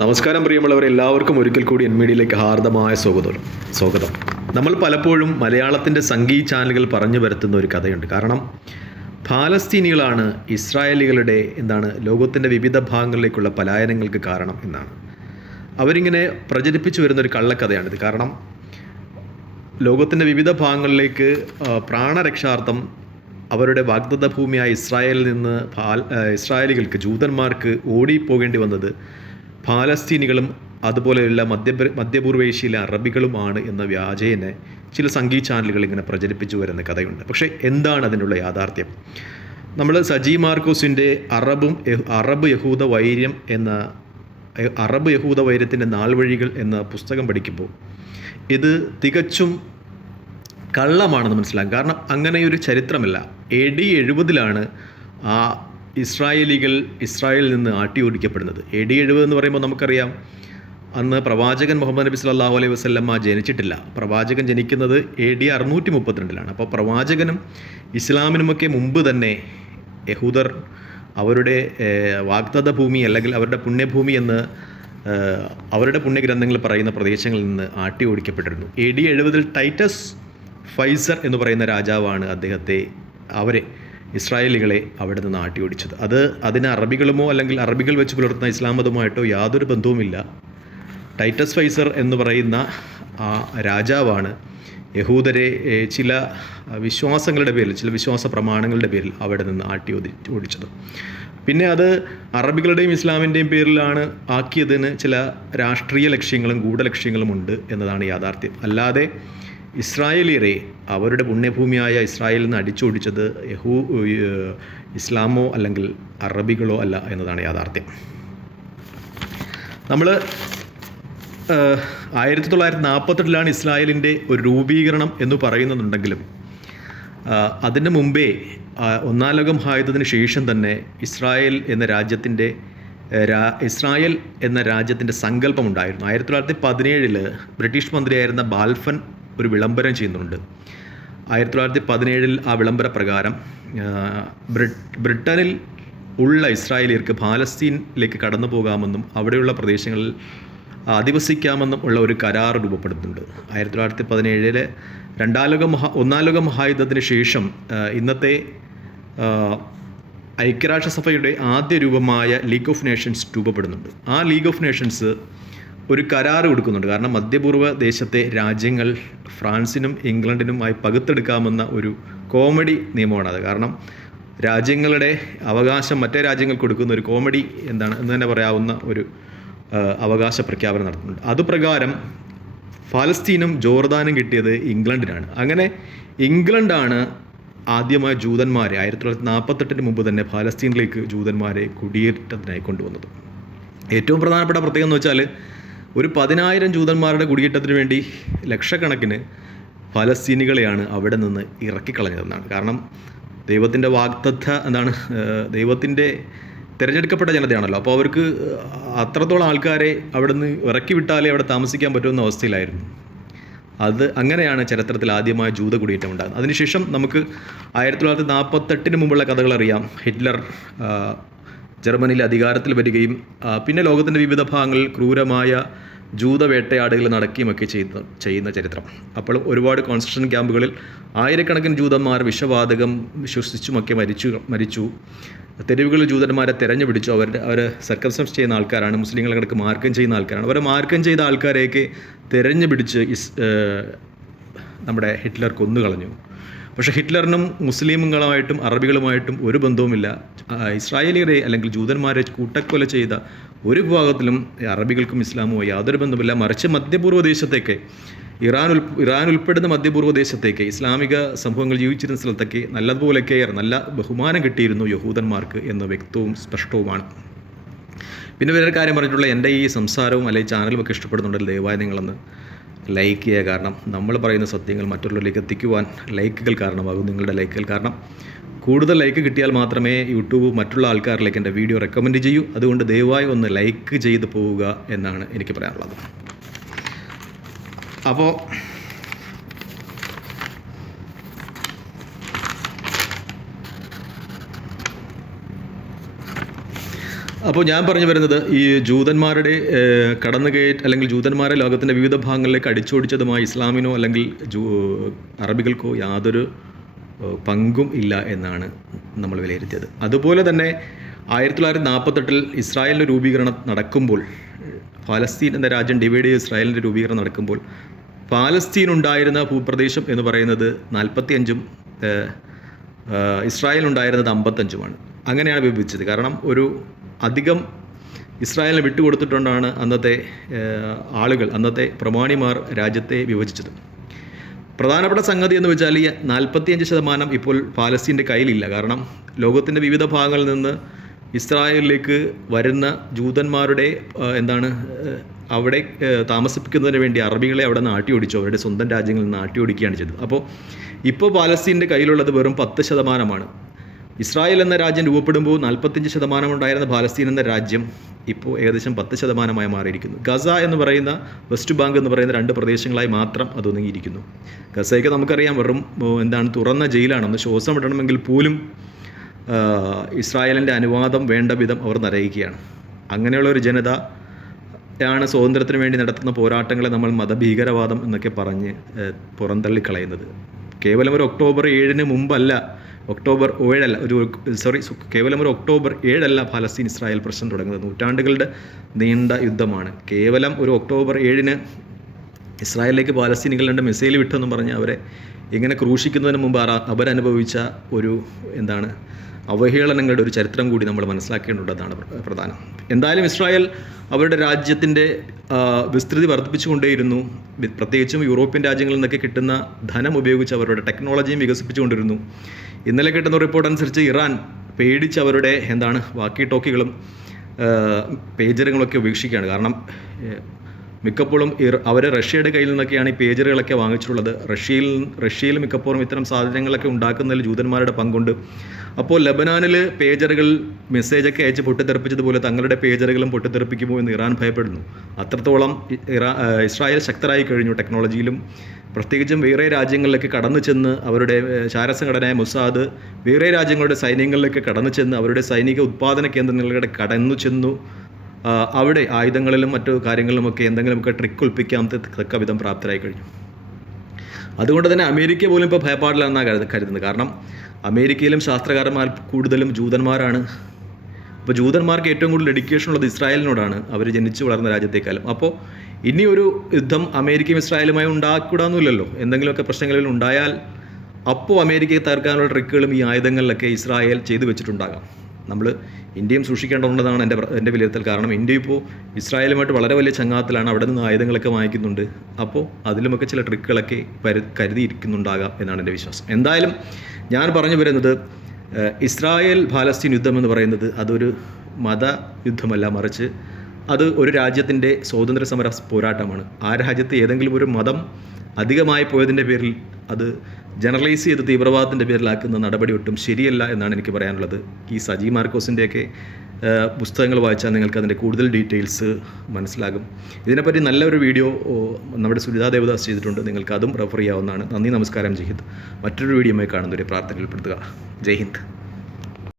നമസ്കാരം പ്രിയമുള്ളവർ എല്ലാവർക്കും ഒരിക്കൽ കൂടി എൻ മീഡിയയിലേക്ക് ഹാർദമായ സ്വാഗതം. സ്വാഗതം. നമ്മൾ പലപ്പോഴും മലയാളത്തിന്റെ സംഗീ ചാനലുകൾ പറഞ്ഞു വരുത്തുന്ന ഒരു കഥയുണ്ട്. കാരണം ഫാലസ്തീനികളാണ് ഇസ്രായേലികളുടെ എന്താണ് ലോകത്തിന്റെ വിവിധ ഭാഗങ്ങളിലേക്കുള്ള പലായനങ്ങൾക്ക് കാരണം എന്നാണ്. അവരിങ്ങനെ പ്രചരിപ്പിച്ചു വരുന്ന ഒരു കള്ളക്കഥയാണിത് കാരണം ലോകത്തിന്റെ വിവിധ ഭാഗങ്ങളിലേക്ക് പ്രാണരക്ഷാർത്ഥം അവരുടെ വാഗ്ദത്ത ഭൂമിയായ ഇസ്രായേലിൽ നിന്ന് ഇസ്രായേലികൾക്ക് ജൂതന്മാർക്ക് ഓടിപ്പോകേണ്ടി വന്നത് ഫാലസ്തീനികളും അതുപോലെയുള്ള മധ്യ മധ്യപൂർവേഷ്യയിലെ അറബികളുമാണ് എന്ന വ്യാജേനെ ചില സംഗീത ചാനലുകൾ ഇങ്ങനെ പ്രചരിപ്പിച്ചു വരുന്ന കഥയുണ്ട്. പക്ഷേ എന്താണ് അതിനുള്ള യാഥാർത്ഥ്യം? നമ്മൾ സജി മാർക്കോസിന്റെ അറബും അറബ് യഹൂദ വൈര്യം എന്ന അറബ് യഹൂദ വൈര്യത്തിന്റെ നാൾവഴികൾ എന്ന പുസ്തകം പഠിക്കുമ്പോൾ ഇത് തികച്ചും കള്ളമാണെന്ന് മനസ്സിലാകും. കാരണം അങ്ങനെയൊരു ചരിത്രമല്ല. എ ഡി എഴുപതിലാണ് ആ ഇസ്രായേലികൾ ഇസ്രായേലിൽ നിന്ന് ആട്ടി ഓടിക്കപ്പെടുന്നത് എ ഡി എഴുപത് എന്ന് പറയുമ്പോൾ നമുക്കറിയാം അന്ന് പ്രവാചകൻ മുഹമ്മദ് നബി സല്ലല്ലാഹു അലൈഹി വസല്ലമ്മ ജനിച്ചിട്ടില്ല. പ്രവാചകൻ ജനിക്കുന്നത് എ ഡി അറുന്നൂറ്റി മുപ്പത്തിരണ്ടിലാണ് അപ്പോൾ പ്രവാചകനും ഇസ്ലാമിനുമൊക്കെ മുമ്പ് തന്നെ യഹൂദർ അവരുടെ വാഗ്ദത്ത ഭൂമി അല്ലെങ്കിൽ അവരുടെ പുണ്യഭൂമി എന്ന് അവരുടെ പുണ്യഗ്രന്ഥങ്ങൾ പറയുന്ന പ്രദേശങ്ങളിൽ നിന്ന് ആട്ടി ഓടിക്കപ്പെട്ടിരുന്നു എ ഡി എഴുപതിൽ ടൈറ്റസ് ഫൈസർ എന്ന് പറയുന്ന രാജാവാണ് അദ്ദേഹത്തെ അവരെ ഇസ്രായേലികളെ അവിടെ നിന്ന് ആട്ടി ഓടിച്ചത് അത് അതിന് അറബികളുമോ അല്ലെങ്കിൽ അറബികൾ വെച്ച് പുലർത്തുന്ന ഇസ്ലാം മതവുമായിട്ടോ യാതൊരു ബന്ധവുമില്ല. ടൈറ്റസ് ഫൈസർ എന്ന് പറയുന്ന ആ രാജാവാണ് യഹൂദരെ ചില വിശ്വാസങ്ങളുടെ പേരിൽ ചില വിശ്വാസ പ്രമാണങ്ങളുടെ പേരിൽ അവിടെ നിന്ന് ആട്ടി ഓടി ഓടിച്ചത്. പിന്നെ അത് അറബികളുടെയും ഇസ്ലാമിന്റെയും പേരിലാണ് ആക്കിയതിന് ചില രാഷ്ട്രീയ ലക്ഷ്യങ്ങളും ഗൂഢലക്ഷ്യങ്ങളും ഉണ്ട് എന്നതാണ് യാഥാർത്ഥ്യം. അല്ലാതെ ഇസ്രായേലിയരെ അവരുടെ പുണ്യഭൂമിയായ ഇസ്രായേലിൽ നിന്ന് അടിച്ചോടിച്ചത് യഹൂ ഇസ്ലാമോ അല്ലെങ്കിൽ അറബികളോ അല്ല എന്നതാണ് യാഥാർത്ഥ്യം. നമ്മൾ ആയിരത്തി തൊള്ളായിരത്തി നാൽപ്പത്തെട്ടിലാണ് ഇസ്രായേലിന്റെ ഒരു രൂപീകരണം എന്ന് പറയുന്നുണ്ടെങ്കിലും അതിന് മുമ്പേ ഒന്നാം ലോകം ശേഷം തന്നെ ഇസ്രായേൽ എന്ന രാജ്യത്തിന്റെ രാ ഇസ്രായേൽ എന്ന രാജ്യത്തിന്റെ സങ്കല്പമുണ്ടായിരുന്നു. ആയിരത്തി തൊള്ളായിരത്തി പതിനേഴിൽ ബ്രിട്ടീഷ് മന്ത്രിയായിരുന്ന ബാൽഫൻ ഒരു വിളംബരം ചെയ്യുന്നുണ്ട്. ആയിരത്തി തൊള്ളായിരത്തി പതിനേഴിൽ ആ വിളംബര പ്രകാരം ബ്രിട്ടനിൽ ഉള്ള ഇസ്രായേലിയർക്ക് പാലസ്തീനിലേക്ക് കടന്നു പോകാമെന്നും അവിടെയുള്ള പ്രദേശങ്ങളിൽ അധിവസിക്കാമെന്നും ഉള്ള ഒരു കരാർ രൂപപ്പെടുന്നുണ്ട്. ആയിരത്തി തൊള്ളായിരത്തി പതിനേഴിലെ രണ്ടാം ലോക മഹാ ഒന്നാം ലോക മഹായുദ്ധത്തിന് ശേഷം ഇന്നത്തെ ഐക്യരാഷ്ട്രസഭയുടെ ആദ്യ രൂപമായ ലീഗ് ഓഫ് നേഷൻസ് രൂപപ്പെടുന്നുണ്ട്. ആ ലീഗ് ഓഫ് നേഷൻസ് ഒരു കരാർ കൊടുക്കുന്നുണ്ട്. കാരണം മധ്യപൂർവ ദേശത്തെ രാജ്യങ്ങൾ ഫ്രാൻസിനും ഇംഗ്ലണ്ടിനുമായി പകുത്തെടുക്കാമെന്ന ഒരു കോമഡി നിയമമാണത് കാരണം രാജ്യങ്ങളുടെ അവകാശം മറ്റേ രാജ്യങ്ങൾ കൊടുക്കുന്ന ഒരു കോമഡി എന്താണ് എന്ന് തന്നെ പറയാവുന്ന ഒരു അവകാശ പ്രഖ്യാപനം നടത്തുന്നുണ്ട്. അതുപ്രകാരം ഫലസ്തീനും ജോർദാനും കിട്ടിയത് ഇംഗ്ലണ്ടിനാണ്. അങ്ങനെ ഇംഗ്ലണ്ടാണ് ആദ്യമായി ജൂതന്മാരെ ആയിരത്തി തൊള്ളായിരത്തി നാൽപ്പത്തെട്ടിന് മുമ്പ് തന്നെ ഫലസ്തീനിലേക്ക് ജൂതന്മാരെ കുടിയേറ്റത്തിനായി കൊണ്ടുവന്നത്. ഏറ്റവും പ്രധാനപ്പെട്ട പ്രത്യേകത എന്ന് വെച്ചാൽ ഒരു പതിനായിരം ജൂതന്മാരുടെ കുടിയേറ്റത്തിന് വേണ്ടി ലക്ഷക്കണക്കിന് ഫലസ്തീനികളെയാണ് അവിടെ നിന്ന് ഇറക്കിക്കളഞ്ഞതെന്നാണ്. കാരണം ദൈവത്തിന്റെ വാഗ്ദത്ത എന്താണ് ദൈവത്തിന്റെ തിരഞ്ഞെടുക്കപ്പെട്ട ജനതയാണല്ലോ. അപ്പോൾ അവർക്ക് അത്രത്തോളം ആൾക്കാരെ അവിടെ നിന്ന് ഇറക്കി വിട്ടാലേ അവിടെ താമസിക്കാൻ പറ്റുമെന്ന അവസ്ഥയിലായിരുന്നു. അത് അങ്ങനെയാണ് ചരിത്രത്തിൽ ആദ്യമായ ജൂത കുടിയേറ്റം ഉണ്ടാകുന്നത്. അതിനുശേഷം നമുക്ക് ആയിരത്തി തൊള്ളായിരത്തി നാൽപ്പത്തെട്ടിന് മുമ്പുള്ള കഥകൾ അറിയാം. ഹിറ്റ്ലർ ജർമ്മനിയിൽ അധികാരത്തിൽ വരികയും പിന്നെ ലോകത്തിന്റെ വിവിധ ഭാഗങ്ങളിൽ ക്രൂരമായ ജൂത വേട്ടയാടുകൾ നടക്കുകയുമൊക്കെ ചെയ്യുന്ന ചെയ്യുന്ന ചരിത്രം. അപ്പോൾ ഒരുപാട് കോൺസെൻട്രേഷൻ ക്യാമ്പുകളിൽ ആയിരക്കണക്കിന് ജൂതന്മാർ വിഷവാതകം ശ്വസിച്ചുമൊക്കെ മരിച്ചു മരിച്ചു. തെരുവുകളിൽ ജൂതന്മാരെ തെരഞ്ഞു പിടിച്ചു അവരുടെ അവർ സർക്കംസംസ് ചെയ്യുന്ന ആൾക്കാരാണ്. മുസ്ലിങ്ങളെ കിടക്ക് മാർക്കം ചെയ്യുന്ന ആൾക്കാരാണ്. അവരെ മാർക്കം ചെയ്ത ആൾക്കാരെയൊക്കെ തെരഞ്ഞു പിടിച്ച് ഇസ് നമ്മുടെ ഹിറ്റ്ലർ കൊന്നുകളഞ്ഞു. പക്ഷേ ഹിറ്റ്ലറിനും മുസ്ലിമുകളുമായിട്ടും അറബികളുമായിട്ടും ഒരു ബന്ധവുമില്ല. ഇസ്രായേലിയരെ അല്ലെങ്കിൽ ജൂതന്മാരെ കൂട്ടക്കൊല ചെയ്ത ഒരു വിഭാഗത്തിലും അറബികൾക്കും ഇസ്ലാമോ യാതൊരു ബന്ധമില്ല മറിച്ച് മധ്യപൂർവ ദേശത്തേക്ക് ഇറാൻ ഉൾ ഇറാൻ ഉൾപ്പെടുന്ന മധ്യപൂർവ ദേശത്തേക്ക് ഇസ്ലാമിക സംഭവങ്ങൾ ജീവിച്ചിരുന്ന സ്ഥലത്തേക്ക് നല്ലതുപോലെ കെയർ നല്ല ബഹുമാനം കിട്ടിയിരുന്നു യഹൂദന്മാർക്ക് എന്ന് വ്യക്തവും സ്പഷ്ടവുമാണ്. പിന്നെ വേറൊരു കാര്യം പറഞ്ഞിട്ടുള്ള എന്റെ ഈ സംസാരവും അല്ലെങ്കിൽ ചാനലും ഒക്കെ ഇഷ്ടപ്പെടുന്നുണ്ടല്ലോ? ദയവായി നിങ്ങളൊന്ന് ലൈക്ക് ചെയ്യുക കാരണം നമ്മൾ പറയുന്ന സത്യങ്ങൾ മറ്റുള്ളവരിലേക്ക് എത്തിക്കുവാൻ ലൈക്കുകൾ കാരണമാകും നിങ്ങളുടെ ലൈക്കുകൾ കാരണം. കൂടുതൽ ലൈക്ക് കിട്ടിയാൽ മാത്രമേ യൂട്യൂബ് മറ്റുള്ള ആൾക്കാരിലേക്ക് എന്റെ വീഡിയോ റെക്കമെൻഡ് ചെയ്യൂ. അതുകൊണ്ട് ദയവായി ഒന്ന് ലൈക്ക് ചെയ്ത് പോവുക എന്നാണ് എനിക്ക് പറയാനുള്ളത്. അപ്പോൾ അപ്പോൾ ഞാൻ പറഞ്ഞു വരുന്നത് ഈ ജൂതന്മാരുടെ കടന്നു കടന്നുകയറ്റ അല്ലെങ്കിൽ ജൂതന്മാരെ ലോകത്തിന്റെ വിവിധ ഭാഗങ്ങളിലേക്ക് അടിച്ചോടിച്ചതുമായി ഇസ്ലാമിനോ അല്ലെങ്കിൽ ജൂ അറബികൾക്കോ യാതൊരു പങ്കും ഇല്ല എന്നാണ് നമ്മൾ വിലയിരുത്തിയത്. അതുപോലെ തന്നെ ആയിരത്തി തൊള്ളായിരത്തി നാൽപ്പത്തെട്ടിൽ ഇസ്രായേലിന്റെ രൂപീകരണം നടക്കുമ്പോൾ ഫലസ്തീൻ എന്ന രാജ്യം ഡിവൈഡ് ചെയ്ത് ഇസ്രായേലിന്റെ രൂപീകരണം നടക്കുമ്പോൾ പാലസ്തീൻ ഉണ്ടായിരുന്ന ഭൂപ്രദേശം എന്ന് പറയുന്നത് നാൽപ്പത്തിയഞ്ചും ഇസ്രായേൽ ഉണ്ടായിരുന്നത് അമ്പത്തഞ്ചുമാണ്. അങ്ങനെയാണ് വിഭജിച്ചത്. കാരണം ഒരു അധികം ഇസ്രായേലിനെ വിട്ടുകൊടുത്തിട്ടുകൊണ്ടാണ് അന്നത്തെ ആളുകൾ അന്നത്തെ പ്രമാണിമാർ രാജ്യത്തെ വിഭജിച്ചത്. പ്രധാനപ്പെട്ട സംഗതി എന്ന് വെച്ചാൽ ഈ നാൽപ്പത്തിയഞ്ച് ശതമാനം ഇപ്പോൾ പാലസ്തീന്റെ കയ്യിലില്ല. കാരണം ലോകത്തിന്റെ വിവിധ ഭാഗങ്ങളിൽ നിന്ന് ഇസ്രായേലിലേക്ക് വരുന്ന ജൂതന്മാരുടെ എന്താണ് അവിടെ താമസിപ്പിക്കുന്നതിന് വേണ്ടി അറബികളെ അവിടെ നിന്ന് ആട്ടിയോടിച്ചു അവരുടെ സ്വന്തം രാജ്യങ്ങളിൽ നിന്ന് ആട്ടിയോടിക്കുകയാണ് ചെയ്തത്. അപ്പോൾ ഇപ്പോൾ പാലസ്തീന്റെ കയ്യിലുള്ളത് വെറും പത്ത് ശതമാനമാണ്. ഇസ്രായേൽ എന്ന രാജ്യം രൂപപ്പെടുമ്പോൾ നാൽപ്പത്തഞ്ച് ശതമാനം ഉണ്ടായിരുന്ന പാലസ്തീൻ എന്ന രാജ്യം ഇപ്പോൾ ഏകദേശം പത്ത് ശതമാനമായി മാറിയിരിക്കുന്നു. ഗസ എന്ന് പറയുന്ന വെസ്റ്റ് ബാങ്ക് എന്ന് പറയുന്ന രണ്ട് പ്രദേശങ്ങളായി മാത്രം അത് ഒതുങ്ങിയിരിക്കുന്നു ഗസയൊക്കെ നമുക്കറിയാം വെറും എന്താണ് തുറന്ന ജയിലാണ്. ഒന്ന് ശ്വാസം വിടണമെങ്കിൽ പോലും ഇസ്രായേലിന്റെ അനുവാദം വേണ്ട വിധം അവർ നരയിക്കുകയാണ് അങ്ങനെയുള്ള ഒരു ജനത ാണ് സ്വാതന്ത്ര്യത്തിന് വേണ്ടി നടത്തുന്ന പോരാട്ടങ്ങളെ നമ്മൾ മതഭീകരവാദം എന്നൊക്കെ പറഞ്ഞ് പുറന്തള്ളിക്കളയുന്നത്. കേവലം ഒരു ഒക്ടോബർ ഏഴിന് മുമ്പല്ല ഒക്ടോബർ ഏഴല്ല ഒരു സോറി കേവലം ഒരു ഒക്ടോബർ ഏഴല്ല ഫലസ്തീൻ ഇസ്രായേൽ പ്രശ്നം തുടങ്ങുന്നത്. നൂറ്റാണ്ടുകളുടെ നീണ്ട യുദ്ധമാണ്. കേവലം ഒരു ഒക്ടോബർ ഏഴിന് ഇസ്രായേലിലേക്ക് പാലസ്തീനികൾ രണ്ട് മിസൈൽ വിട്ടെന്ന് പറഞ്ഞ് അവരെ ഇങ്ങനെ ക്രൂശിക്കുന്നതിന് മുമ്പ് അവരനുഭവിച്ച ഒരു എന്താണ് അവഹേളനങ്ങളുടെ ഒരു ചരിത്രം കൂടി നമ്മൾ മനസ്സിലാക്കേണ്ടതാണ് പ്ര- പ്രധാനം. എന്തായാലും ഇസ്രായേൽ അവരുടെ രാജ്യത്തിന്റെ വിസ്തൃതി വർദ്ധിപ്പിച്ചുകൊണ്ടേയിരുന്നു. പ്രത്യേകിച്ചും യൂറോപ്യൻ രാജ്യങ്ങളിൽ നിന്നൊക്കെ കിട്ടുന്ന ധനം ഉപയോഗിച്ച് അവരുടെ ടെക്നോളജിയും വികസിപ്പിച്ചുകൊണ്ടിരുന്നു. ഇന്നലെ കിട്ടുന്ന റിപ്പോർട്ട് അനുസരിച്ച് ഇറാൻ പേടിച്ച് അവരുടെ എന്താണ് വാക്കി ടോക്കികളും പേജറുകളൊക്കെ ഉപേക്ഷിക്കുകയാണ്. കാരണം മിക്കപ്പോഴും അവർ റഷ്യയുടെ കയ്യിൽ നിന്നൊക്കെയാണ് ഈ പേജറുകളൊക്കെ വാങ്ങിച്ചിട്ടുള്ളത്. റഷ്യയിൽ റഷ്യയിൽ മിക്കപ്പോഴും ഇത്തരം സാധനങ്ങളൊക്കെ ഉണ്ടാക്കുന്നതിൽ ജൂതന്മാരുടെ പങ്കുണ്ട്. അപ്പോൾ ലബനാനിൽ പേജറുകൾ മെസ്സേജൊക്കെ അയച്ച് പൊട്ടിത്തെറിപ്പിച്ചതുപോലെ തങ്ങളുടെ പേജറുകളും പൊട്ടിത്തെറിപ്പിക്കുമോ എന്ന് ഇറാൻ ഭയപ്പെടുന്നു. അത്രത്തോളം ഇറാ ഇസ്രായേൽ ശക്തരായി കഴിഞ്ഞു ടെക്നോളജിയിലും. പ്രത്യേകിച്ചും വേറെ രാജ്യങ്ങളിലേക്ക് കടന്നു ചെന്ന് അവരുടെ ചാരസംഘടനയായ മുസാദ് വേറെ രാജ്യങ്ങളുടെ സൈന്യങ്ങളിലേക്ക് കടന്നു ചെന്ന് അവരുടെ സൈനിക ഉത്പാദന കേന്ദ്രങ്ങളിലൂടെ കടന്നു ചെന്നു. അവിടെ ആയുധങ്ങളിലും മറ്റു കാര്യങ്ങളിലുമൊക്കെ എന്തെങ്കിലുമൊക്കെ ട്രിക്ക് ഒളിപ്പിക്കാൻ തക്ക വിധം പ്രാപ്തരായി കഴിഞ്ഞു. അതുകൊണ്ട് തന്നെ അമേരിക്ക പോലും ഇപ്പോൾ ഭയപ്പാടില്ലെന്നാണ് കരുത കരുതുന്നത്. കാരണം അമേരിക്കയിലും ശാസ്ത്രകാരന്മാർ കൂടുതലും ജൂതന്മാരാണ്. അപ്പോൾ ജൂതന്മാർക്ക് ഏറ്റവും കൂടുതൽ ഡെഡിക്കേഷൻ ഉള്ളത് ഇസ്രായേലിനോടാണ്. അവർ ജനിച്ചു വളർന്ന രാജ്യത്തേക്കാളും. അപ്പോൾ ഇനി ഒരു യുദ്ധം അമേരിക്കയും ഇസ്രായേലുമായി ഉണ്ടാക്കിക്കൂടാന്നില്ലല്ലോ എന്തെങ്കിലുമൊക്കെ പ്രശ്നങ്ങളിൽ ഉണ്ടായാൽ അപ്പോൾ അമേരിക്കയെ തകർക്കാനുള്ള ട്രിക്കുകളും ഈ ആയുധങ്ങളിലൊക്കെ ഇസ്രായേൽ ചെയ്തു വെച്ചിട്ടുണ്ടാകാം. നമ്മൾ ഇന്ത്യയും സൂക്ഷിക്കേണ്ടതുണ്ടെന്നാണ് എന്റെ എന്റെ വിലയിരുത്തൽ. കാരണം ഇന്ത്യ ഇപ്പോൾ ഇസ്രായേലുമായിട്ട് വളരെ വലിയ ചങ്ങാത്തിലാണ് അവിടെ നിന്ന് ആയുധങ്ങളൊക്കെ വാങ്ങിക്കുന്നുണ്ട്. അപ്പോൾ അതിലുമൊക്കെ ചില ട്രിക്കുകളൊക്കെ പരു കരുതിയിരിക്കുന്നുണ്ടാകാം എന്നാണ് എന്റെ വിശ്വാസം. എന്തായാലും ഞാൻ പറഞ്ഞു വരുന്നത് ഇസ്രായേൽ പാലസ്തീൻ യുദ്ധം എന്ന് പറയുന്നത് അതൊരു മത യുദ്ധമല്ല മറിച്ച് അത് ഒരു രാജ്യത്തിന്റെ സ്വാതന്ത്ര്യ സമര പോരാട്ടമാണ്. ആ രാജ്യത്ത് ഏതെങ്കിലും ഒരു മതം അധികമായി പോയതിന്റെ പേരിൽ അത് ജനറലൈസ് ചെയ്ത് തീവ്രവാദത്തിന്റെ പേരിലാക്കുന്ന നടപടി ഒട്ടും ശരിയല്ല എന്നാണ് എനിക്ക് പറയാനുള്ളത്. ഈ സജി മാർക്കോസിന്റെയൊക്കെ പുസ്തകങ്ങൾ വായിച്ചാൽ നിങ്ങൾക്ക് അതിന്റെ കൂടുതൽ ഡീറ്റെയിൽസ് മനസ്സിലാകും. ഇതിനെപ്പറ്റി നല്ലൊരു വീഡിയോ നമ്മുടെ സുനിതാ ദേവദാസ് ചെയ്തിട്ടുണ്ട്. നിങ്ങൾക്ക് അതും റെഫർ ചെയ്യാവുന്നതാണ്. നന്ദി നമസ്കാരം. ജയ്ഹിന്ദ് മറ്റൊരു വീഡിയോയുമായി കാണുന്നവരെ പ്രാർത്ഥനയിൽപ്പെടുത്തുക. ജയ് ഹിന്ദ്.